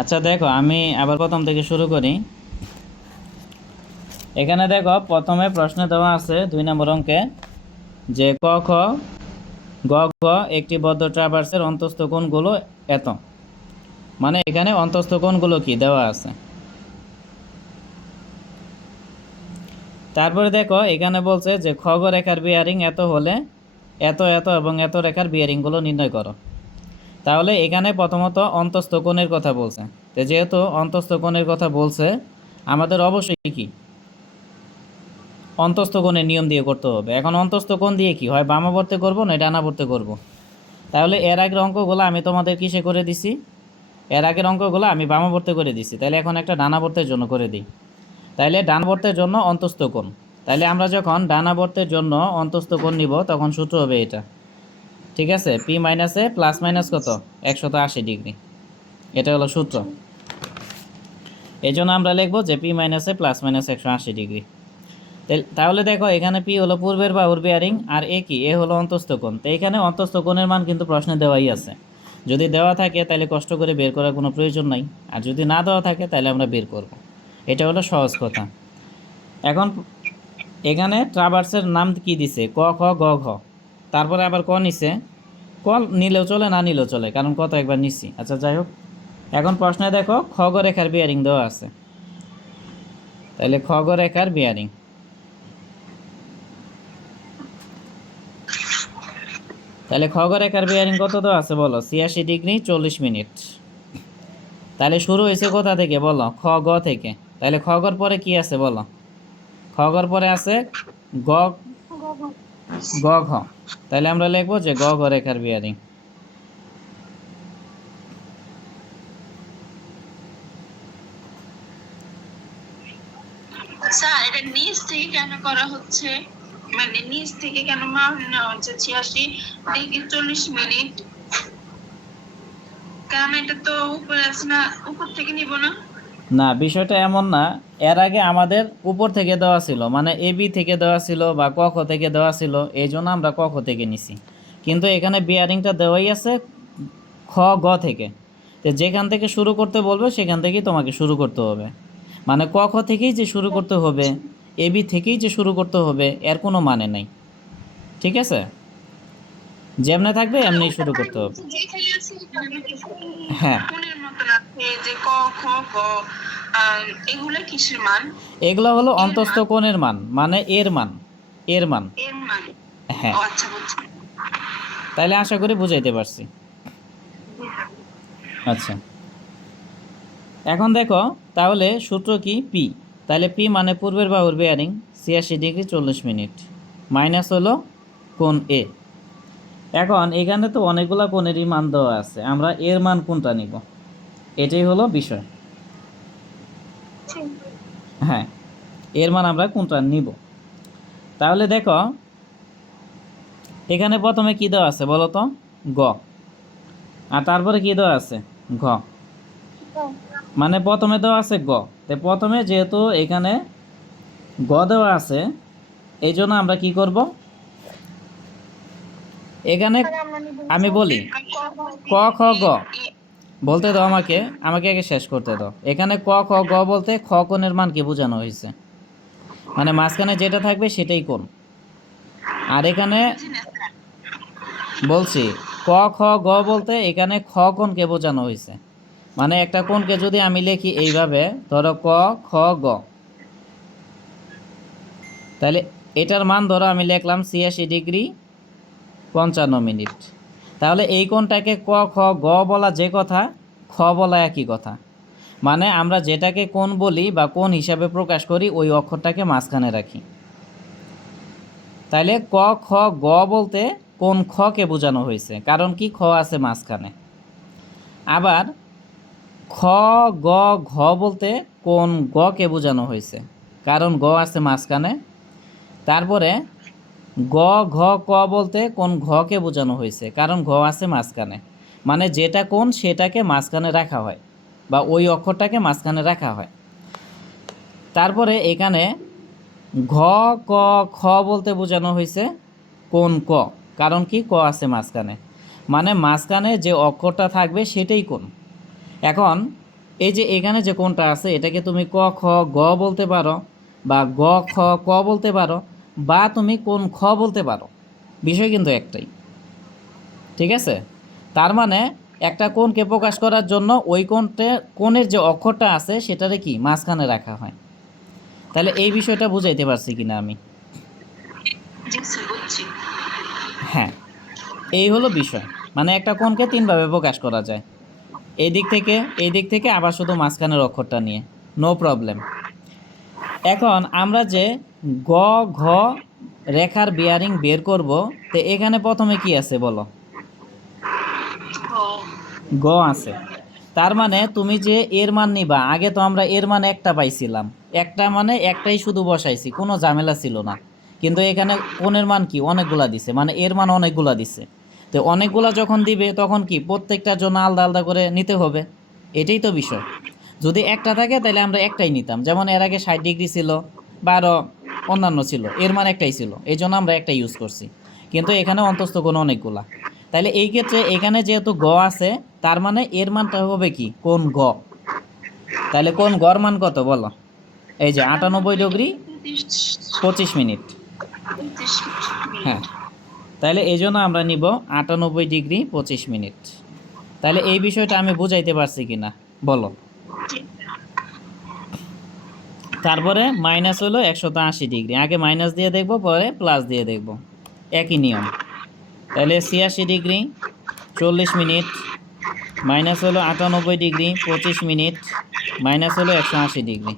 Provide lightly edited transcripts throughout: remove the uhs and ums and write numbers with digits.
আচ্ছা দেখো, আমি আবার প্রথম থেকে শুরু করি। এখানে দেখো, প্রথমে প্রশ্নে দেওয়া আছে 2 নম্বর অঙ্কে যে ক খ গ ঘ একটি বদ্ধ ট্রাভার্সের অন্তস্থ কোণগুলো এত। মানে এখানে অন্তস্থ কোণগুলো কি দেওয়া আছে। তারপরে দেখো এখানে বলছে যে খ গ রেখার বিয়ারিং এত হলে এত এত এবং এত রেখার বিয়ারিংগুলো নির্ণয় করো। তাহলে এখানে প্রথমত অন্তস্থ কোণের কথা বলছে। তো যেহেতু অন্তস্থ কোণের কথা বলছে, আমাদের অবশ্যই কি অন্তস্থ কোণের নিয়ম দিয়ে করতে হবে। এখন অন্তস্থ কোণ দিয়ে কি হয়, বামাবর্তে করব না ডানাবর্তে করব। তাহলে এর আগের অঙ্কগুলো আমি তোমাদের কিসে করে দিছি, এর আগের অঙ্কগুলো আমি বামাবর্তে করে দিছি। তাহলে এখন একটা ডানাবর্তের জন্য করে দিই। তাইলে ডানাবর্তের জন্য অন্তস্থ কোণ। তাইলে আমরা যখন ডানাবর্তের জন্য অন্তস্থ কোণ নিব তখন সূত্র হবে এটা। ঠিক আছে, পি মাইনাসে প্লাস মাইনাস কত 180 ডিগ্রি। এটা হলো সূত্র। এই জন্য আমরা লিখবো যে পি মাইনাসে প্লাস মাইনাস 180 ডিগ্রি। তাহলে দেখো এখানে পি হলো পূর্বের বাহুর বিয়ারিং, আর এ কি, এ হলো অন্তস্থ কোণ। তো এখানে অন্তস্থ কোণের মান কিন্তু প্রশ্নে দেওয়াই আছে। যদি দেওয়া থাকে তাহলে কষ্ট করে বের করার কোনো প্রয়োজন নাই, আর যদি না দেওয়া থাকে তাহলে আমরা বের করব। এটা হলো সহজ কথা। এখন এখানে ট্রাভার্সের নাম কি দিছে, ক খ গ ঘ। তারপরে আবার ক নিছে, ক নিলেও চলে না নিলেও চলে, কারণ কত একবার নিচ্ছি। আচ্ছা যাই হোক, এখন প্রশ্নে দেখো খ গ রেখার বিয়ারিং দেওয়া আছে। তাহলে খ গ রেখার বিয়ারিং, তাহলে খ গ রেখার বিয়ারিং কত দেওয়া আছে বলো, 86 ডিগ্রি 40 মিনিট। তাহলে শুরু হয়েছে কোথা থেকে বলো, খ গ থেকে। তাহলে খ গর পরে কি আছে বলো, খ গর পরে আছে গ গ ঘ। তাহলে আমরা লিখবো যে গ ঘ রেখার বিয়ারিং। স্যার এটা নিচ থেকে কেন করা হচ্ছে, মানে নিচ থেকে কেন মান নেওয়া হচ্ছে 86 ডিগ্রি 40 মিনিট? কারণ এটা তো উপরে আছে না, উপর থেকে নিব না। না, বিষয়টা এমন না। এর আগে আমাদের উপর থেকে দেওয়া ছিল, মানে এ বি থেকে দেওয়া ছিল বা ক খ থেকে দেওয়া ছিল, এই জন্য আমরা ক খ থেকে নিছি। কিন্তু এখানে বিয়ারিংটা দেওয়াই আছে খ গ থেকে। তো যেখান থেকে শুরু করতে বলবে সেখান থেকেই তোমাকে শুরু করতে হবে। মানে ক খ থেকেই যে শুরু করতে হবে, এ বি থেকেই যে শুরু করতে হবে, এর কোনো মানে নাই। ঠিক আছে, যেমনে থাকবে স্যার এমনি ওটা শুরু মানে করতে হবে। যেখানে আছে এখানে নাকি হ্যাঁ, কোণের মতন আছে যে ক খ গ, এগুলা কিসের মান? এগুলো হলো এর অন্তস্থ মান, কোণের মান, মানে এর মান, এর মান। এর মান। হ্যাঁ, ও আচ্ছা বুঝছি। তাইলে আশা করি বুঝাইতে পারছি। আচ্ছা, এখন দেখো তাহলে সূত্র কি, পি। তাহলে পি মানে পূর্বের বাহুর বেয়ারিং 86 ডিগ্রি 40 মিনিট, মাইনাস হলো কোণ এ। এখন এখানে তো অনেকগুলো কোণেরই মান দেওয়া আছে, আমরা এর মান কোনটা নিব, এটাই হলো বিষয়। হ্যাঁ, এর মান আমরা কোনটা নিব। তাহলে দেখো এখানে প্রথমে কি দেওয়া আছে বলো তো, গ। আর তারপরে কি দেওয়া আছে, ঘ। মানে প্রথমে দেওয়া আছে গ। তো প্রথমে যেহেতু এখানে গ দেওয়া আছে, এই জন্য আমরা কি করব, এখানে আমি বলি ক খ গ বলতে দাও, আমাকে আমাকে আগে শেষ করতে দাও। এখানে ক খ গ বলতে খ কোণের মানকে বোঝানো হয়েছে, মানে মাঝখানে যেটা থাকবে সেটাই কোণ। আর এখানে বলছি ক খ গ বলতে এখানে খ কোণকে বোঝানো হয়েছে। মানে একটা কোণকে যদি আমি লিখি এইভাবে, ধরো ক খ গ, তাহলে এটার মান ধরো আমি লিখলাম 86 ডিগ্রি 55 মিনিট। তাহলে এই কোণটাকে ক খ গ বলা যে কথা, খ বলা একই কথা। মানে আমরা যেটাকে কোণ বলি বা কোণ হিসাবে প্রকাশ করি, ওই অক্ষরটাকে মাঝখানে রাখি। তাইলে ক খ গ বলতে কোণ খকে বোঝানো হয়েছে, কারণ কি খ আছে মাঝখানে। আবার খ গ ঘ বলতে কোণ গকে বোঝানো হয়েছে, কারণ গ আছে মাঝখানে। তারপরে গ ঘ ক বলতে কোণ ঘকে বোঝানো হয়েছে, কারণ ঘ আছে মাঝখানে। মানে যেটা কোণ সেটাকে মাঝখানে রাখা হয়, বা ওই অক্ষরটাকে মাঝখানে রাখা হয়। তারপরে এখানে ঘ ক খ বলতে বোঝানো হয়েছে কোণ ক, কারণ কি ক আছে মাঝখানে। মানে মাঝখানে যে অক্ষরটা থাকবে সেটাই কোণ। এখন এই যে এখানে যে কোনটা আছে এটাকে তুমি ক খ গ বলতে পারো, বা গ খ ক বলতে পারো, বা তুমি কোন খ বলতে পারো, বিষয় কিন্তু একটাই। ঠিক আছে, তার মানে একটা কোণকে প্রকাশ করার জন্য ওই কোণের যে অক্ষরটা আছে সেটারে কি মাঝখানে রাখা হয়। তাহলে এই বিষয়টা বুঝাইতে পারছি কিনা আমি? জি স্যার, বুঝছি। হ্যাঁ, এই হলো বিষয়। মানে একটা কোণকে তিনভাবে প্রকাশ করা যায়, এই দিক থেকে, এই দিক থেকে, আবার শুধু মাঝখানের অক্ষরটা নিয়ে, নো প্রবলেম। এখন আমরা যে গ ঘ রেখার বিয়ারিং বের করব, তো এখানে প্রথমে কি আছে বলো? ও, গ আছে। তার মানে তুমি যে এর মান নিবা, আগে তো আমরা এর মান একটা পাইছিলাম, একটা মানে একটাই শুধু বসাইছি, কোনো ঝামেলা ছিল না। কিন্তু এখানে কোণের মান কি অনেকগুলা দিছে, মানে এর মান অনেকগুলা দিছে। তো অনেকগুলা যখন দিবে তখন কি প্রত্যেকটার জন্য আলাদা আলাদা করে নিতে হবে, এটাই তো বিষয়। যদি একটা থাকে তাহলে আমরা একটাই নিতাম, যেমন এর আগে 60 ডিগ্রি ছিল, বা আরও অন্যান্য ছিল, এর মান একটাই ছিল, এই জন্য আমরা একটা ইউজ করছি। কিন্তু এখানে অন্তস্থ কোণ অনেকগুলা। তাহলে এই ক্ষেত্রে এখানে যেহেতু গ আছে, তার মানে এর মানটা হবে কি কোণ গ। তাহলে কোণ গড় মান কত বলো? এই যে 98 ডিগ্রি 25 মিনিট। 35 মিনিট। হ্যাঁ, তাহলে এই জন্য আমরা নিব 98 ডিগ্রি 25 মিনিট। তাহলে এই বিষয়টা আমি বুঝাইতে পারছি কিনা বলো? জি। তারপরে মাইনাস হলো 180 ডিগ্রি, আগে মাইনাস দিয়ে দেখব, পরে প্লাস দিয়ে দেখব, একই নিয়ম। তাহলে 86 ডিগ্রি 40 মিনিট, মাইনাস হলো 98 ডিগ্রি 25 মিনিট, মাইনাস হলো 180 ডিগ্রি।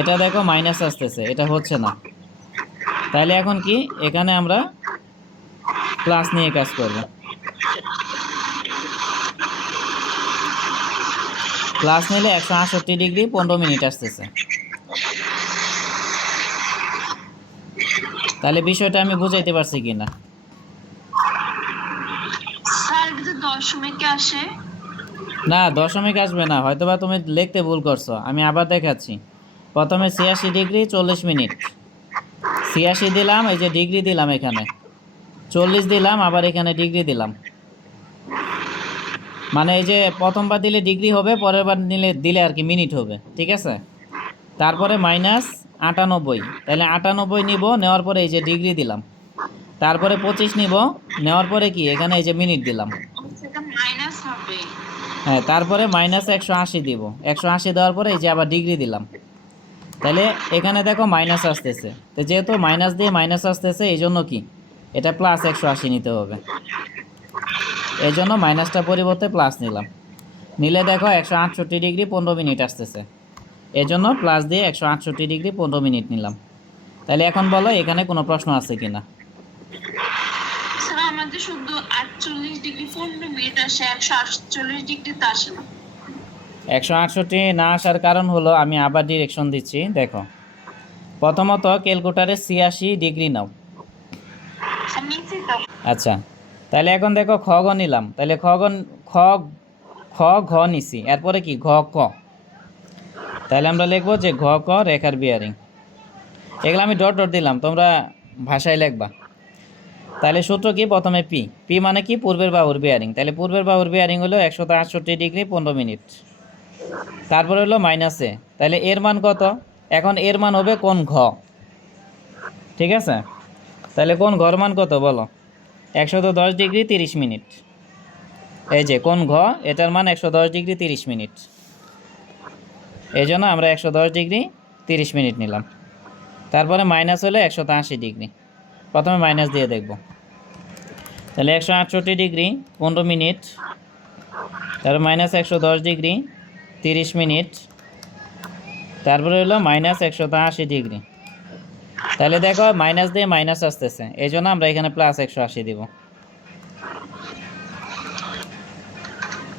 এটা দেখো মাইনাস আসতেছে, এটা হচ্ছে না। তাহলে এখন কি এখানে আমরা প্লাস নিয়ে কাজ করব। প্লাস নিলে 168 ডিগ্রি 15 মিনিট আসতেছে। তাহলে বিষয়টা আমি বুঝাইতে পারছি কিনা? স্যার, এটা তো দশমিকে আসে। না, দশমিক আসবে না, হয়তোবা তুমি লিখতে ভুল করছো, আমি আবার দেখাচ্ছি। প্রথমে 86 ডিগ্রি 40 মিনিট, 86 দিলাম, এই যে ডিগ্রি দিলাম এখানে, 40 দিলাম, আবার এখানে ডিগ্রি দিলাম। মানে এই যে প্রথমবার দিলে ডিগ্রি হবে, পরের বার দিলে আর কি মিনিট হবে, ঠিক আছে। তারপরে মাইনাস 98, তাহলে 98 নিব, নেওয়ার পরে এই যে ডিগ্রি দিলাম। তারপরে 25 নিব, নেওয়ার পরে কি এখানে এই যে মিনিট দিলাম। সেটা মাইনাস হবে। হ্যাঁ, তারপরে মাইনাস 180 দিব, 180 দেওয়ার পরে এই যে আবার ডিগ্রি দিলাম। তাহলে এখানে দেখো মাইনাস আসতেছে, তো যেহেতু মাইনাস দিয়ে মাইনাস আসতেছে এই জন্য কি এটা প্লাস 180 নিতে হবে, এই জন্য মাইনাসটা পরিবর্তে প্লাস নিলাম। নিলে দেখো 168 ডিগ্রি 15 মিনিট আসতেছে, এই জন্য প্লাস দিয়ে 168 ডিগ্রি 15 মিনিট নিলাম। তাহলে এখন বলো এখানে কোনো প্রশ্ন আছে কিনা? স্যার, আমাদের শুধু 48 ডিগ্রি 15 মিনিট আসে, 148 ডিগ্রিতে আসে না। 168 না আসার কারণ হলো, আমি আবার ডিরেকশন দিচ্ছি, দেখো। প্রথমত ক্যালকুলেটারে 86 ডিগ্রি নাও। স্যার, নিচে তো। আচ্ছা, তাহলে এখন দেখো খ গ নিলাম, তাহলে খ খ ঘ নিছি, এরপরে কি ঘ ক। তাহলে আমরা লিখবো যে ঘ ক রেখার বিয়ারিং। এগুলো আমি ডট ডট দিলাম, তোমরা ভাষায় লিখবা। তাহলে সূত্র কি? প্রথমে পি, পি মানে কি পূর্বের বাহুর বিয়ারিং, তাহলে পূর্বের বাহুর বিয়ারিং হলো 168 ডিগ্রি 15 মিনিট। তারপরে হলো মাইনাসে, তাহলে এর মান কত? এখন এর মান হবে কোন ঘ, ঠিক আছে। তাহলে কোন ঘর মান কত বলো? 110 ডিগ্রি 30 মিনিট। এই যে কোন ঘ, এটার মান 110 ডিগ্রি 30 মিনিট, এই জন্য আমরা 110 ডিগ্রি 30 মিনিট নিলাম। তারপরে মাইনাস হলে 180 ডিগ্রি, প্রথমে মাইনাস দিয়ে দেখব। তাহলে 168 ডিগ্রি 15 মিনিট, তারপর মাইনাস 110 ডিগ্রি 30 মিনিট, তারপরে হলো মাইনাস 180 ডিগ্রি। তাহলে দেখো মাইনাস দিয়ে মাইনাস আসতেছে, এই জন্য আমরা এখানে প্লাস 180 দিব।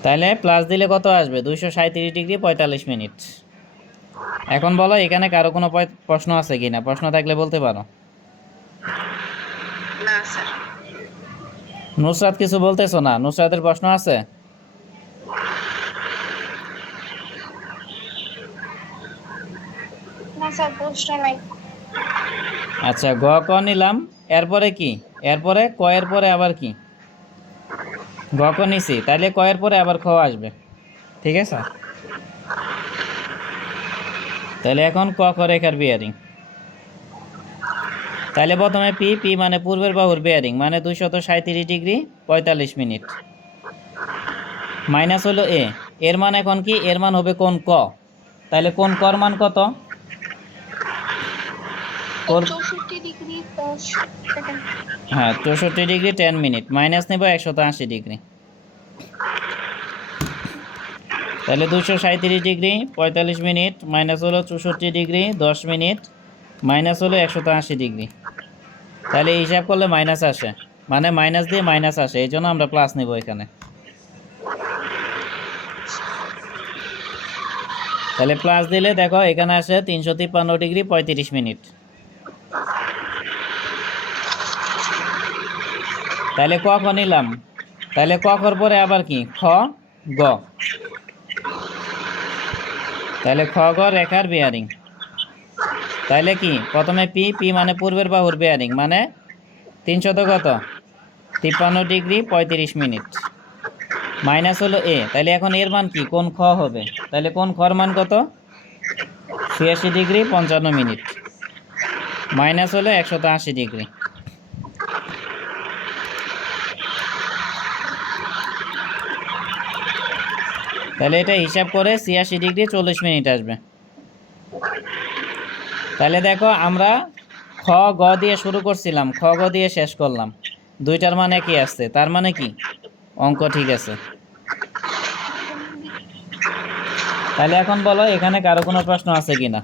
তাহলে প্লাস দিলে কত আসবে? 237 ডিগ্রি 45 মিনিট। এখন বলো এখানে কারো কোনো প্রশ্ন আছে কি না? প্রশ্ন থাকলে বলতে পারো। না স্যার। নুসরাত কিছু বলতেছো না? নুসরাতের প্রশ্ন আছে? না স্যার, প্রশ্ন নাই। আচ্ছা, গ ক নিলাম, এরপরে কি? এরপরে ক এর পরে আবার কি? গ ক নিছি, তাহলে ক এর পরে আবার খ আসবে, ঠিক আছে। তাহলে এখন ক খ রেখার বিয়ারিং। তাহলে প্রথমে পি, পি মানে পূর্বের বাহুর বিয়ারিং মানে 237 ডিগ্রি 45 মিনিট, মাইনাস হলো এ, এর মান এখন কি, এর মান হবে কোণ ক। তাহলে কোণ কর মান কত? কোণ 64 ডিগ্রি 10 সেকেন্ড। হ্যাঁ 64 ডিগ্রি 10 মিনিট, মাইনাস নেব 180 ডিগ্রি। তাহলে 237 ডিগ্রি 45 মিনিট মাইনাস হলো 64 ডিগ্রি 10 মিনিট মাইনাস হলো 180 ডিগ্রি। তাহলে এই হিসাব করলে মাইনাস আসে, মানে মাইনাস দিয়ে মাইনাস আসে, এই জন্য আমরা প্লাস নেব এখানে। তাহলে প্লাস দিলে দেখো এখানে আসে 353 ডিগ্রি 35 মিনিট। তাহলে ক খ নিলাম, তাহলে ক খর পরে আবার কি খ গ। তাহলে খ গ রেখার বিয়ারিং। তাহলে কি প্রথমে পি, পি মানে পূর্বের বাহুর বিয়ারিং মানে 300 কত 53 ডিগ্রি 35 মিনিট মাইনাস হলো এ। তাহলে এখন এর মান কি, কোণ খ হবে। তাহলে কোণ খর মান কত 86 ডিগ্রি 55 মিনিট মাইনাস হলো 180 ডিগ্রি। তাহলে এটা হিসাব করে 86 ডিগ্রি 40 মিনিট আসবে। তাহলে দেখো আমরা খ গ দিয়ে শুরু করছিলাম, খ গ দিয়ে শেষ করলাম, দুইটার মানে কি আসছে, তার মানে কি অঙ্ক ঠিক আছে। তাহলে এখন বলো এখানে কারো কোনো প্রশ্ন আছে কিনা।